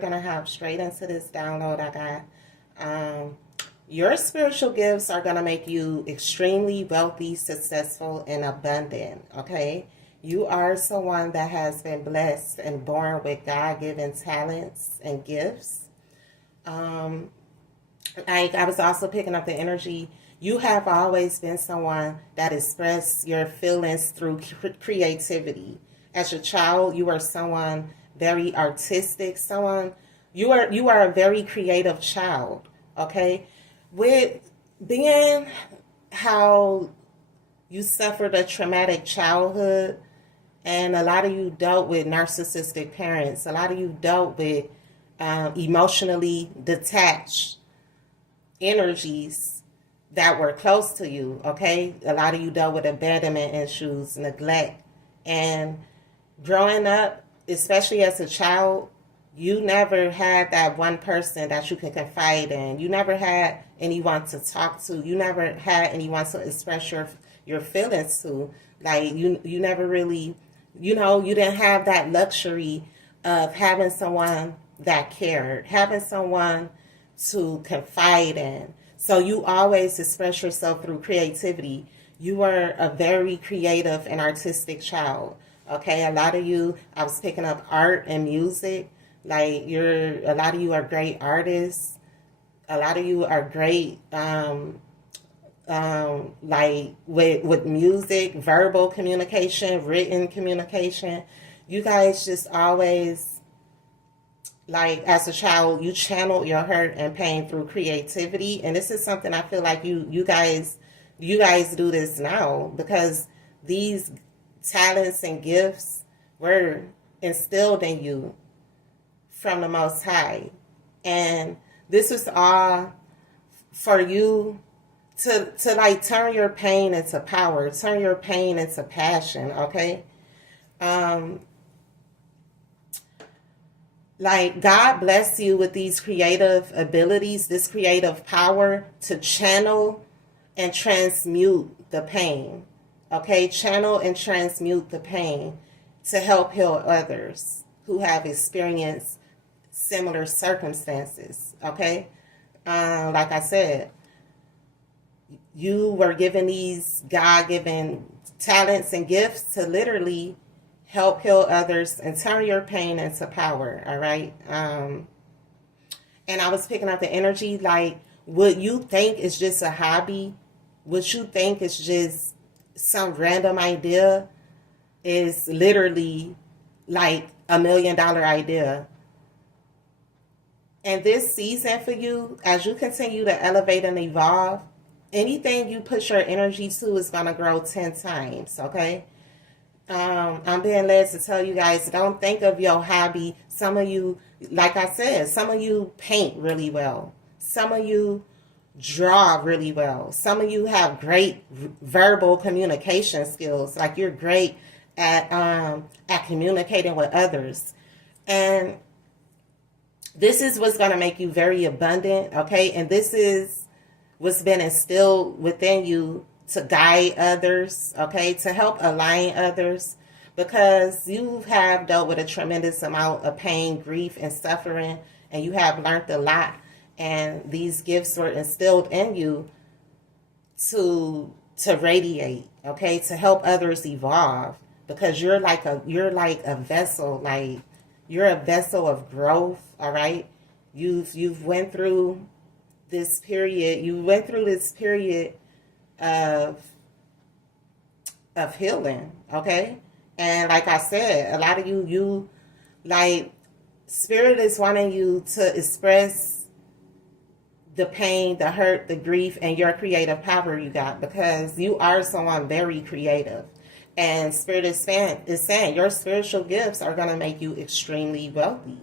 Gonna hop straight into this download I got. Your spiritual gifts are gonna make you extremely wealthy, successful, and abundant. Okay, you are someone that has been blessed and born with God-given talents and gifts. Um, like I was also picking up the energy. You have always been someone that expressed your feelings through creativity. As a child, you were someone very artistic. You are a very creative child. Okay, with being how you suffered a traumatic childhood, and a lot of you dealt with narcissistic parents. A lot of you dealt with emotionally detached energies that were close to you, okay? A lot of you dealt with abandonment issues, neglect. And growing up, especially as a child, you never had that one person that you can confide in. You never had anyone to talk to. You never had anyone to express your feelings to. Like you never really, you didn't have that luxury of having someone that cared, having someone to confide in. So you always express yourself through creativity. You were a very creative and artistic child. Okay, a lot of you, I was picking up art and music. Like a lot of you are great artists. A lot of you are great, like with music, verbal communication, written communication. You guys just always, like as a child, you channeled your hurt and pain through creativity, and this is something I feel like you guys do this now because these talents and gifts were instilled in you from the Most High, and this is all for you to like turn your pain into power, turn your pain into passion. Okay, um, like God bless you with these creative abilities, this creative power to channel and transmute the pain. Okay, channel and transmute the pain to help heal others who have experienced similar circumstances. Okay, like I said, you were given these God-given talents and gifts to literally help heal others and turn your pain into power. All right. And I was picking up the energy, like what you think is just a hobby, what you think is just some random idea is literally like $1 million idea. And this season for you, as you continue to elevate and evolve, anything you put your energy to is going to grow 10 times. Okay. I'm being led to tell you guys, don't think of your hobby. Some of you, like I said, some of you paint really well. Some of you draw really well. Some of you have great verbal communication skills. Like you're great at communicating with others. And this is what's going to make you very abundant, okay? And this is what's been instilled within you to guide others, okay, to help align others, because you have dealt with a tremendous amount of pain, grief, and suffering, and you have learned a lot. And these gifts were instilled in you to radiate, okay, to help others evolve, because you're like a vessel, like you're a vessel of growth. All right, you've went through this period. You went through this period of healing, okay? And like I said, a lot of you like spirit is wanting you to express the pain, the hurt, the grief, and your creative power you got, because you are someone very creative. And spirit is saying your spiritual gifts are going to make you extremely wealthy,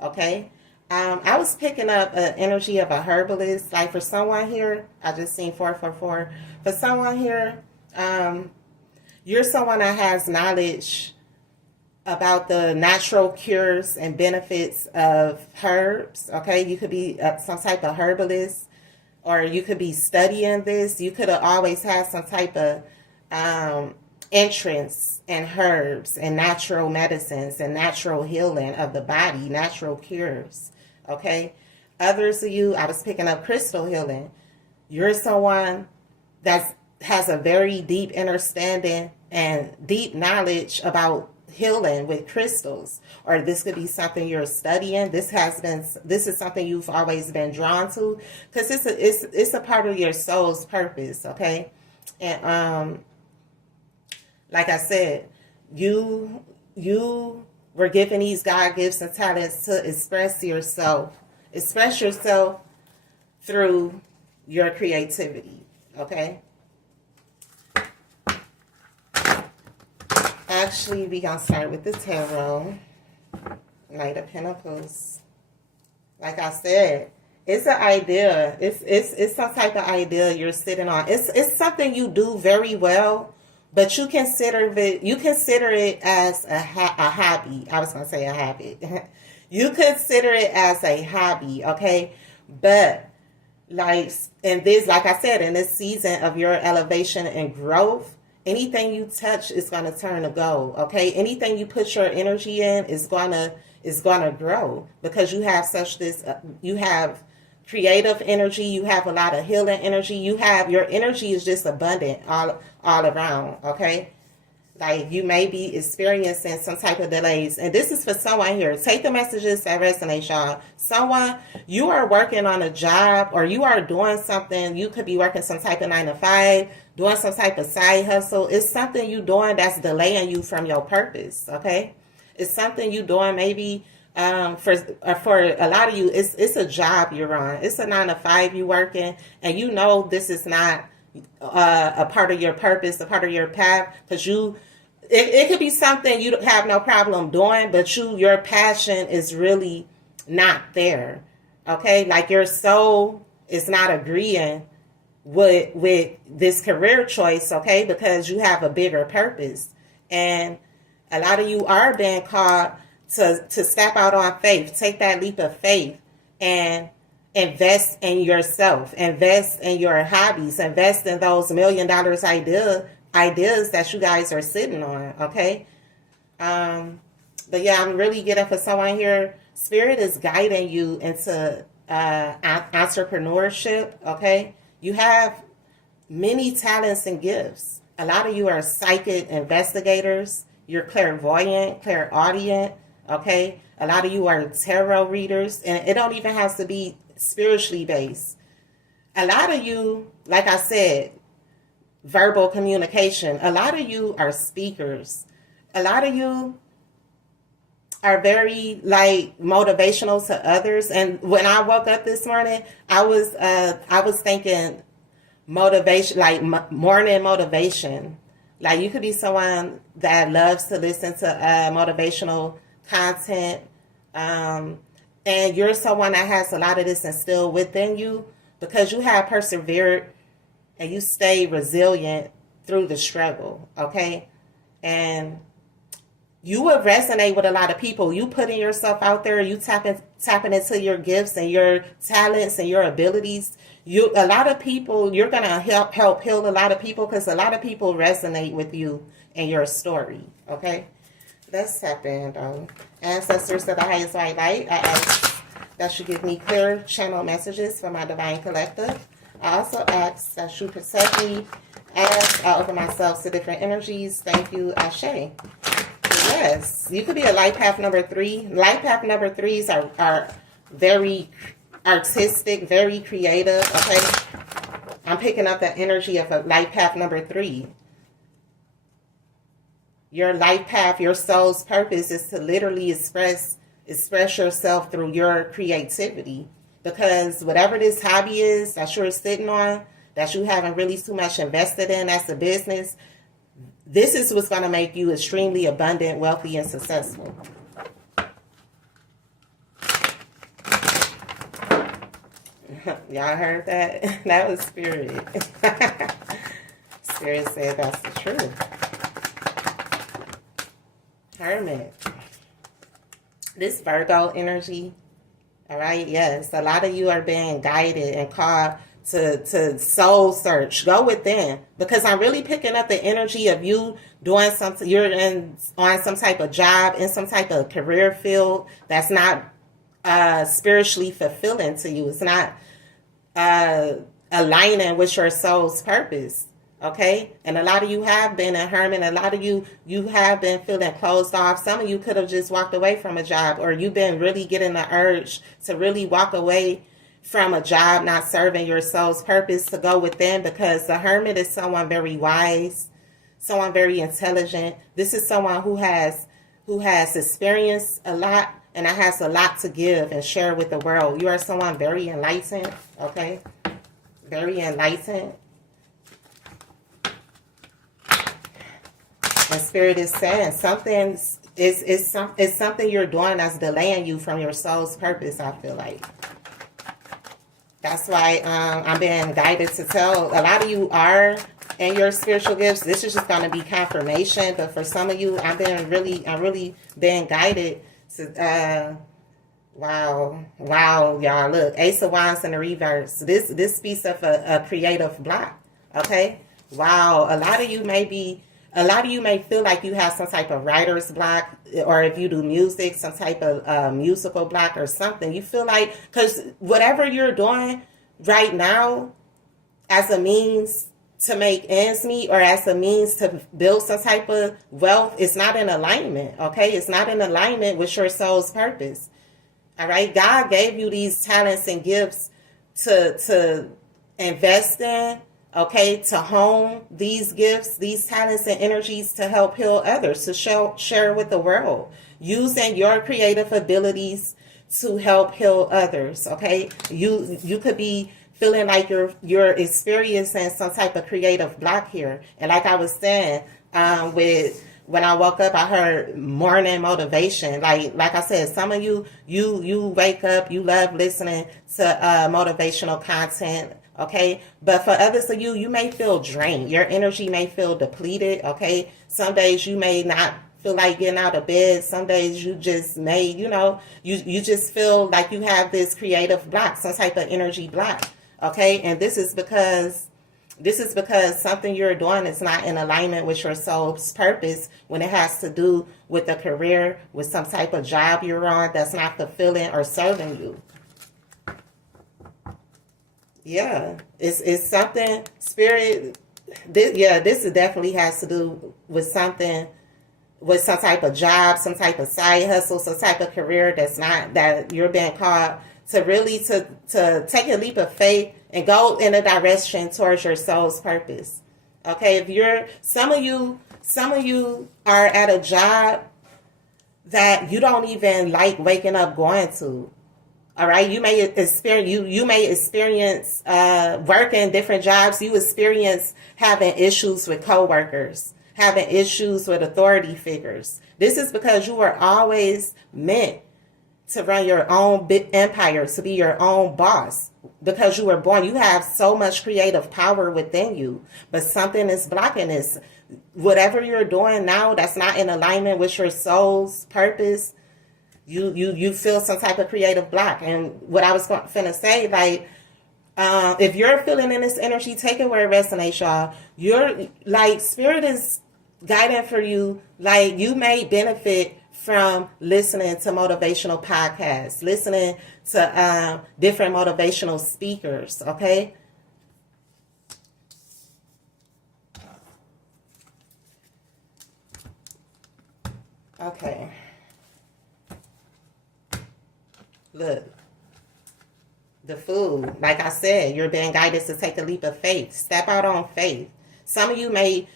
okay? I was picking up an energy of a herbalist. Like for someone here, I just seen 444. For someone here, you're someone that has knowledge about the natural cures and benefits of herbs. Okay, you could be some type of herbalist, or you could be studying this. You could have always had some type of entrance in herbs and natural medicines and natural healing of the body, natural cures. Okay? Others of you, I was picking up crystal healing. You're someone that has a very deep understanding and deep knowledge about healing with crystals, or this could be something you're studying. This is something you've always been drawn to, because it's a part of your soul's purpose. Okay? And like I said, you were given these God gifts and talents to express yourself through your creativity. Okay? Actually, we're going to start with the tarot. Knight of Pentacles. Like I said, it's an idea. It's some type of idea you're sitting on. It's something you do very well, but you consider it as a hobby. I was going to say a habit. You consider it as a hobby, okay? But like I said, in this season of your elevation and growth, anything you touch is going to turn to gold, okay? Anything you put your energy in is going to grow, because you have you have creative energy, you have a lot of healing energy, your energy is just abundant all around, okay? Like, you may be experiencing some type of delays. And this is for someone here. Take the messages that resonate, y'all. Someone, you are working on a job, or you are doing something. You could be working some type of 9 to 5, doing some type of side hustle. It's something you doing that's delaying you from your purpose, okay? It's something you doing maybe for a lot of you, it's a job you're on. It's a 9 to 5 you working, and you know this is not a part of your purpose, a part of your path, because it could be something you have no problem doing, but your passion is really not there. Okay? Like, your soul is not agreeing with this career choice, okay? Because you have a bigger purpose. And a lot of you are being called to step out on faith, take that leap of faith, and invest in yourself, invest in your hobbies, invest in those $1 million ideas that you guys are sitting on, okay? But yeah, I'm really getting for someone here. Spirit is guiding you into entrepreneurship, okay? You have many talents and gifts. A lot of you are psychic investigators. You're clairvoyant, clairaudient, okay? A lot of you are tarot readers, and it don't even have to be spiritually based. A lot of you, like I said, verbal communication. A lot of you are speakers. A lot of you are very motivational to others. And when I woke up this morning, I was thinking motivation, like morning motivation. Like, you could be someone that loves to listen to motivational content, and you're someone that has a lot of this instilled within you, because you have persevered and you stay resilient through the struggle, okay? And you will resonate with a lot of people. You putting yourself out there, you tapping into your gifts and your talents and your abilities. A lot of people, you're gonna help heal a lot of people, because a lot of people resonate with you and your story, okay? Let's tap in, though. Ancestors of the highest white light, I ask that you give me clear channel messages for my divine collective. I also ask that you protect me as I open myself to different energies. Thank you, Ashe. Yes, you could be a life path number 3. Life path number 3s are very artistic, very creative, okay? I'm picking up the energy of a life path number 3. Your life path, your soul's purpose is to literally express yourself through your creativity. Because whatever this hobby is that you're sitting on, that you haven't really too much invested in as a business, this is what's going to make you extremely abundant, wealthy, and successful. Y'all heard that? That was Spirit. Spirit said that's the truth. Hermit. This Virgo energy, all right, yes. A lot of you are being guided and called to soul search. Go within, because I'm really picking up the energy of you doing something. You're on some type of job, in some type of career field that's not spiritually fulfilling to you. It's not aligning with your soul's purpose. Okay, and a lot of you have been a hermit. A lot of you have been feeling closed off. Some of you could have just walked away from a job, or you've been really getting the urge to really walk away from a job not serving your soul's purpose, to go within, because the hermit is someone very wise, someone very intelligent. This is someone who has experienced a lot and has a lot to give and share with the world. You are someone very enlightened, okay? Very enlightened. And Spirit is saying something is something you're doing that's delaying you from your soul's purpose, I feel like. That's why I'm being guided to tell a lot of you are in your spiritual gifts. This is just going to be confirmation, but for some of you, I'm really being guided to. Wow, y'all, look, Ace of Wands in the reverse. This speaks of a creative block. Okay, wow, a lot of you may feel like you have some type of writer's block, or if you do music, some type of musical block or something. You feel like, because whatever you're doing right now as a means to make ends meet, or as a means to build some type of wealth, it's not in alignment, okay? It's not in alignment with your soul's purpose, all right? God gave you these talents and gifts to invest in, okay, to hone these gifts, these talents and energies to help heal others, to share with the world, using your creative abilities to help heal others, okay? You could be feeling like you're experiencing some type of creative block here. And like I was saying, when I woke up, I heard morning motivation. Like I said, some of you wake up, you love listening to motivational content. Okay, but for others of you, you may feel drained. Your energy may feel depleted. Okay, some days you may not feel like getting out of bed. Some days you just may, you just feel like you have this creative block, some type of energy block. Okay, and this is because something you're doing is not in alignment with your soul's purpose, when it has to do with a career, with some type of job you're on that's not fulfilling or serving you. Yeah, it's something, Spirit. This definitely has to do with something, with some type of job, some type of side hustle, some type of career that you're being called to really to take a leap of faith and go in a direction towards your soul's purpose. Okay, if some of you are at a job that you don't even like waking up going to. All right, you may experience working different jobs. You experience having issues with coworkers, having issues with authority figures. This is because you were always meant to run your own big empire, to be your own boss. Because you were born, you have so much creative power within you, but something is blocking this. Whatever you're doing now that's not in alignment with your soul's purpose, you feel some type of creative block. And what I was finna say, like, if you're feeling in this energy, take it where it resonates, y'all. You're like, Spirit is guiding for you. Like, you may benefit from listening to motivational podcasts, listening to different motivational speakers, okay? Okay. Look, the food, like I said, you're being guided to take a leap of faith. Step out on faith. Some of you may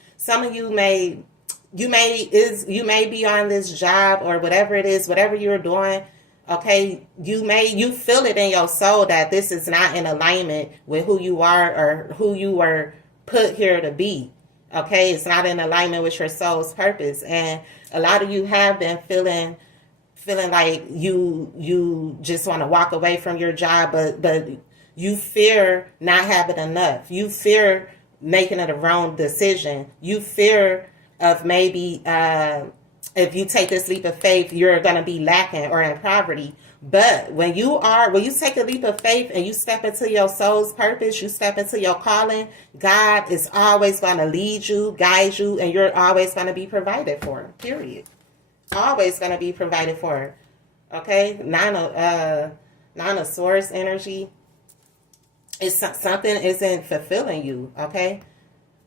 be on this job or whatever it is, whatever you're doing. Okay, you feel it in your soul that this is not in alignment with who you are or who you were put here to be. Okay, it's not in alignment with your soul's purpose, and a lot of you have been feeling like you just want to walk away from your job, but you fear not having enough. You fear making it a wrong decision. You fear of maybe if you take this leap of faith, you're going to be lacking or in poverty. But when you take a leap of faith and you step into your soul's purpose, you step into your calling, God is always going to lead you, guide you, and you're always going to be provided for. Period. Always going to be provided for. Okay? Nine of Swords energy. It's something isn't fulfilling you. Okay?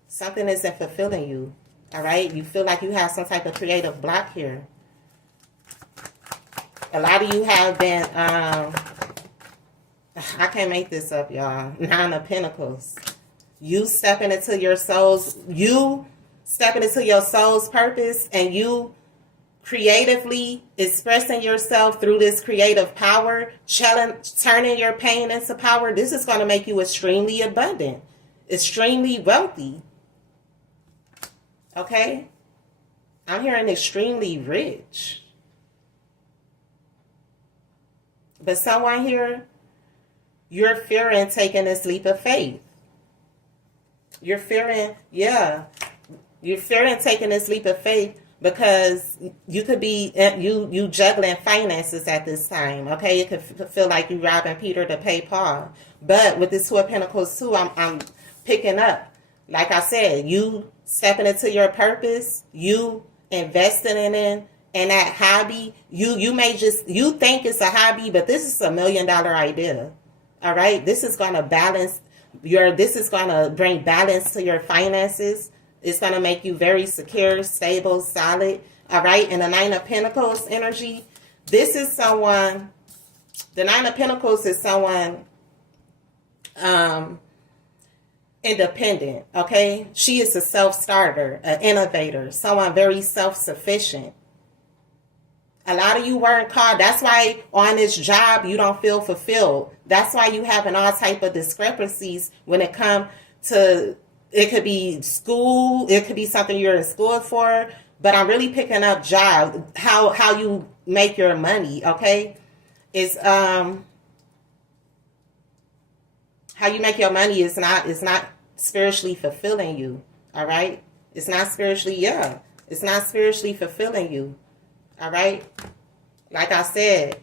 Something isn't fulfilling you. All right? You feel like you have some type of creative block here. A lot of you have been, I can't make this up, y'all. Nine of Pentacles. You stepping into your soul's purpose, and you creatively expressing yourself through this creative power, turning your pain into power. This is going to make you extremely abundant, extremely wealthy. Okay? I'm hearing extremely rich. But someone here, you're fearing taking this leap of faith. You're fearing taking this leap of faith because you could be, you juggling finances at this time. Okay, it could feel like you robbing Peter to pay Paul. But with this Two of Pentacles too, I'm picking up. Like I said, you stepping into your purpose, you investing in and that hobby, you think it's a hobby, but this is $1 million idea. All right, this is going to bring balance to your finances. It's going to make you very secure, stable, solid. All right, and the Nine of Pentacles energy, this is someone, the Nine of Pentacles is someone independent. Okay, she is a self-starter, an innovator, someone very self-sufficient. A lot of you weren't called. That's why on this job you don't feel fulfilled. That's why you having all type of discrepancies when it comes to, it could be school, it could be something you're in school for, but I'm really picking up job, how you make your money, okay? Is how you make your money is not spiritually fulfilling you, all right? It's not spiritually, it's not spiritually fulfilling you. All right. Like I said,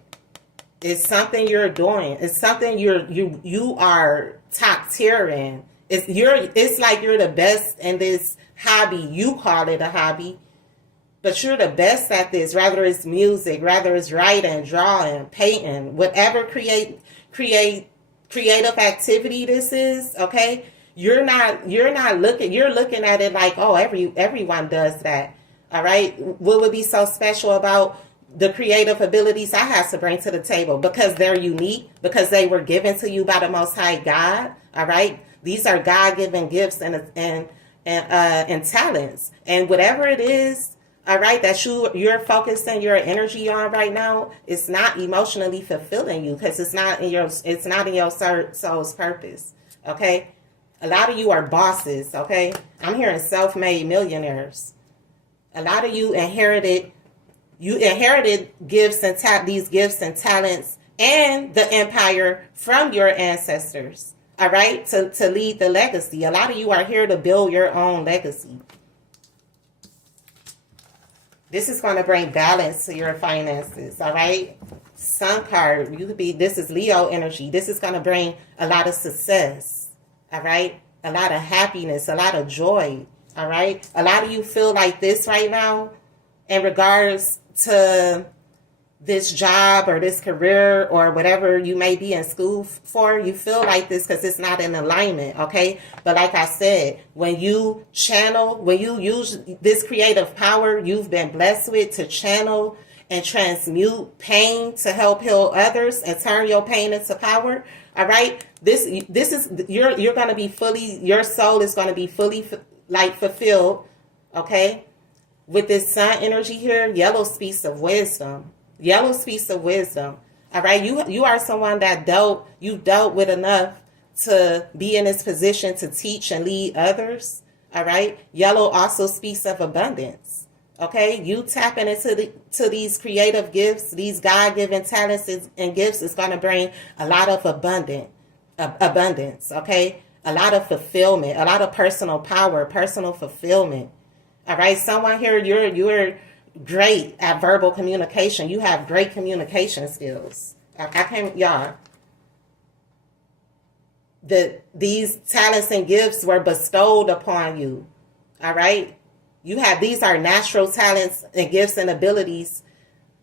it's something you're doing. It's something you are top tier in. It's like you're the best in this hobby. You call it a hobby, but you're the best at this. Rather it's music, rather it's writing, drawing, painting, whatever creative activity this is. Okay, you're looking at it like, oh, everyone does that. All right. What would be so special about the creative abilities I have to bring to the table? Because they're unique, because they were given to you by the Most High God. All right. These are God-given gifts and talents. And whatever it is, all right, that you're focusing your energy on right now, it's not emotionally fulfilling you because it's not in your soul's purpose. Okay. A lot of you are bosses. Okay. I'm hearing self-made millionaires. A lot of you inherited gifts and these gifts and talents and the empire from your ancestors. All right, to lead the legacy. A lot of you are here to build your own legacy. This is going to bring balance to your finances. All right, Sun card. This is Leo energy. This is going to bring a lot of success. All right, a lot of happiness, a lot of joy. All right. A lot of you feel like this right now in regards to this job or this career or whatever you may be in school for. You feel like this because it's not in alignment. Okay. But like I said, when you use this creative power you've been blessed with to channel and transmute pain to help heal others and turn your pain into power. All right. This is, you're going to be your soul is going to be fully fulfilled, okay? With this sun energy here, yellow speaks of wisdom. Yellow speaks of wisdom. All right, you are someone that dealt with enough to be in this position to teach and lead others. All right, yellow also speaks of abundance. Okay, you tapping into these creative gifts, these God-given talents and gifts is going to bring a lot of abundance. Okay. A lot of fulfillment, a lot of personal power, personal fulfillment. All right, someone here, you're great at verbal communication. You have great communication skills. I can't, y'all. These talents and gifts were bestowed upon you. All right? These are natural talents and gifts and abilities,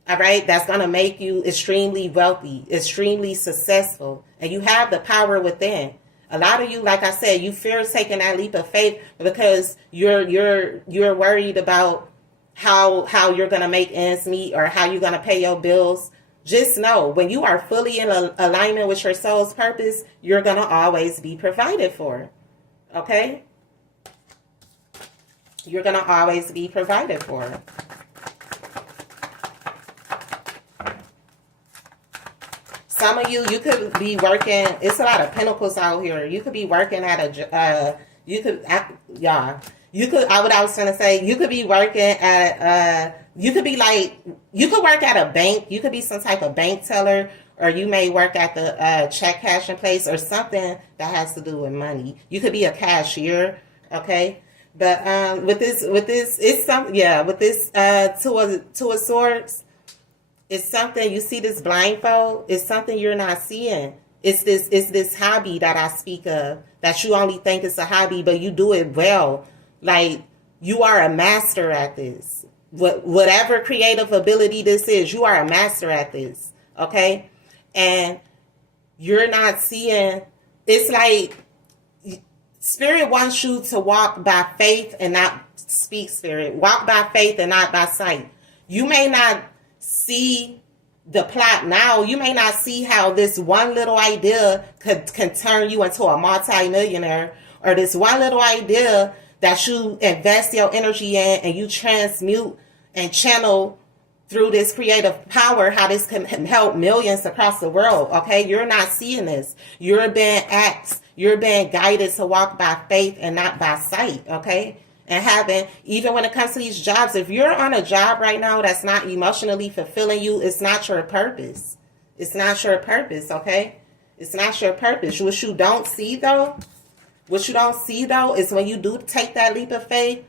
all right, that's going to make you extremely wealthy, extremely successful, and you have the power within. A lot of you, like I said, you fear taking that leap of faith because you're worried about how you're going to make ends meet or how you're going to pay your bills. Just know, when you are fully in alignment with your soul's purpose, you're going to always be provided for. Okay? You're going to always be provided for. Some of you could be working. It's a lot of pentacles out here. You could be working at a. You could. What I was trying to say. You could be working at. You could be like. You could work at a bank. You could be some type of bank teller, or you may work at the check cashing place, or something that has to do with money. You could be a cashier. Okay. But with this, it's some. Yeah. With this, two of swords. It's something, you see this blindfold, it's something you're not seeing. It's this hobby that I speak of, that you only think it's a hobby, but you do it well. Like, you are a master at this. Whatever creative ability this is, you are a master at this. Okay? And you're not seeing, it's like, Spirit wants you to walk by faith and not speak spirit. Walk by faith and not by sight. You may not see the plot now. You may not see how this one little idea can turn you into a multi-millionaire, or this one little idea that you invest your energy in and you transmute and channel through this creative power, how this can help millions across the world. Okay, you're not seeing this. You're being asked, you're being guided to walk by faith and not by sight. Okay. And having, even when it comes to these jobs, if you're on a job right now that's not emotionally fulfilling you, it's not your purpose. It's not your purpose, okay? It's not your purpose. What you don't see though, is when you do take that leap of faith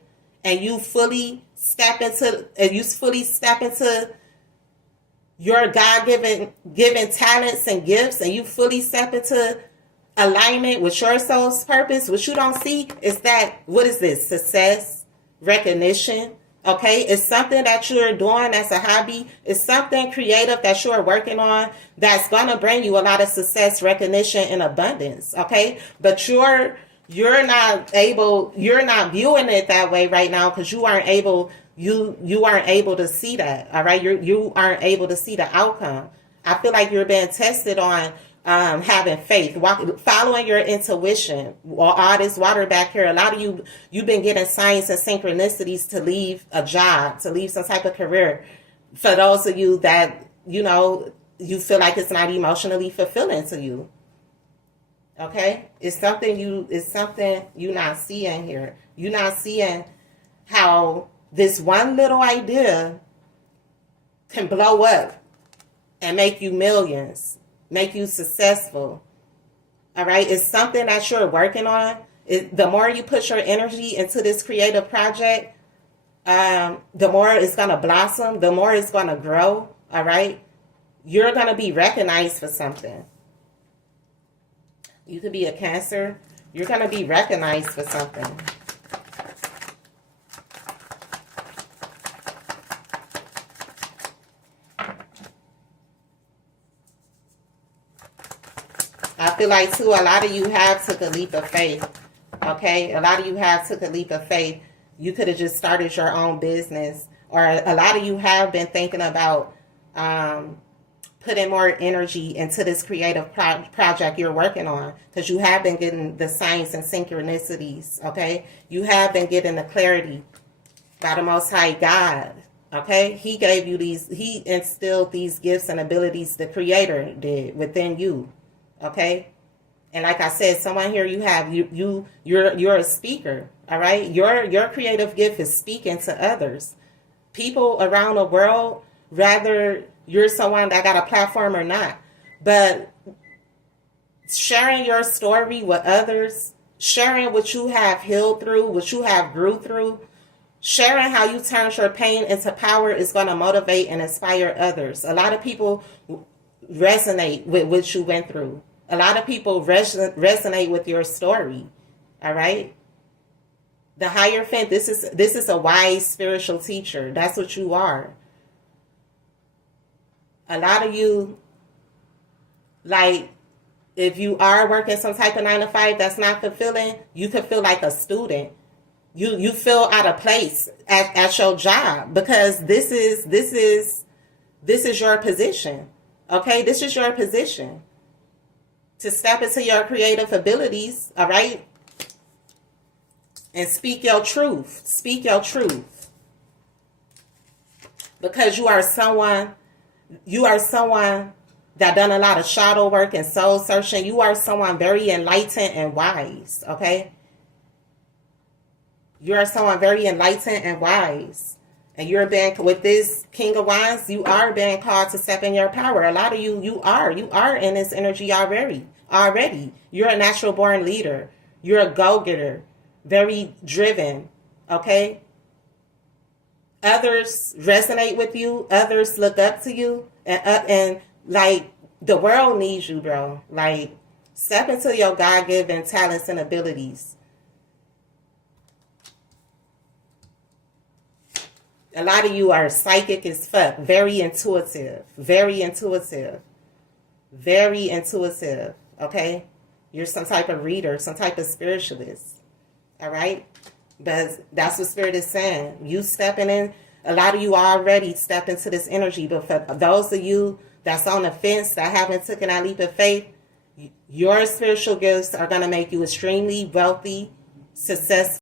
and you fully step into your given talents and gifts, and you fully step into alignment with your soul's purpose. What you don't see is that, what is this? Success, recognition. Okay, it's something that you're doing as a hobby. It's something creative that you're working on that's gonna bring you a lot of success, recognition, and abundance. Okay, but you're not viewing it that way right now because you aren't able to see that. All right, you aren't able to see the outcome. I feel like you're being tested on having faith, following your intuition. All this water back here, a lot of you've been getting signs and synchronicities to leave a job, to leave some type of career. For those of you that, you feel like it's not emotionally fulfilling to you. Okay? It's something you're not seeing here. You're not seeing how this one little idea can blow up and make you millions, make you successful. All right? It's something that you're working on. The more you put your energy into this creative project, the more it's going to blossom, the more it's going to grow. All right? You're going to be recognized for something. You could be a Cancer. You're going to be recognized for something. I feel like, too, a lot of you have took a leap of faith. Okay? A lot of you have took a leap of faith. You could have just started your own business. Or a lot of you have been thinking about putting more energy into this creative project you're working on, because you have been getting the signs and synchronicities. Okay? You have been getting the clarity by the Most High God. Okay? He gave you he instilled these gifts and abilities the Creator did within you. Okay? And like I said, someone here, you're a speaker. All right? Your creative gift is speaking to others. People around the world, rather you're someone that got a platform or not, but sharing your story with others, sharing what you have healed through, what you have grew through, sharing how you turned your pain into power is going to motivate and inspire others. A lot of people resonate with what you went through. A lot of people resonate with your story. All right. The Hierophant, this is a wise spiritual teacher. That's what you are. A lot of you, like, if you are working some type of 9 to 5 that's not fulfilling, you could feel like a student. You feel out of place at your job, because this is your position. Okay, this is your position to step into your creative abilities. All right, and speak your truth. Speak your truth, because you are someone that done a lot of shadow work and soul searching. You are someone very enlightened and wise. Okay, you are someone very enlightened and wise, and you're being, with this King of Wands, you are being called to step in your power. A lot of you are in this energy already. You're a natural born leader. You're a go-getter, very driven. Okay, others resonate with you. Others look up to you, and like, the world needs you, bro. Like, step into your God-given talents and abilities. A lot of you are psychic as fuck. Very intuitive. Very intuitive. Very intuitive. Okay? You're some type of reader, some type of spiritualist. All right? But that's what Spirit is saying. You stepping in. A lot of you already step into this energy. But for those of you that's on the fence, that haven't taken that leap of faith, your spiritual gifts are going to make you extremely wealthy, successful.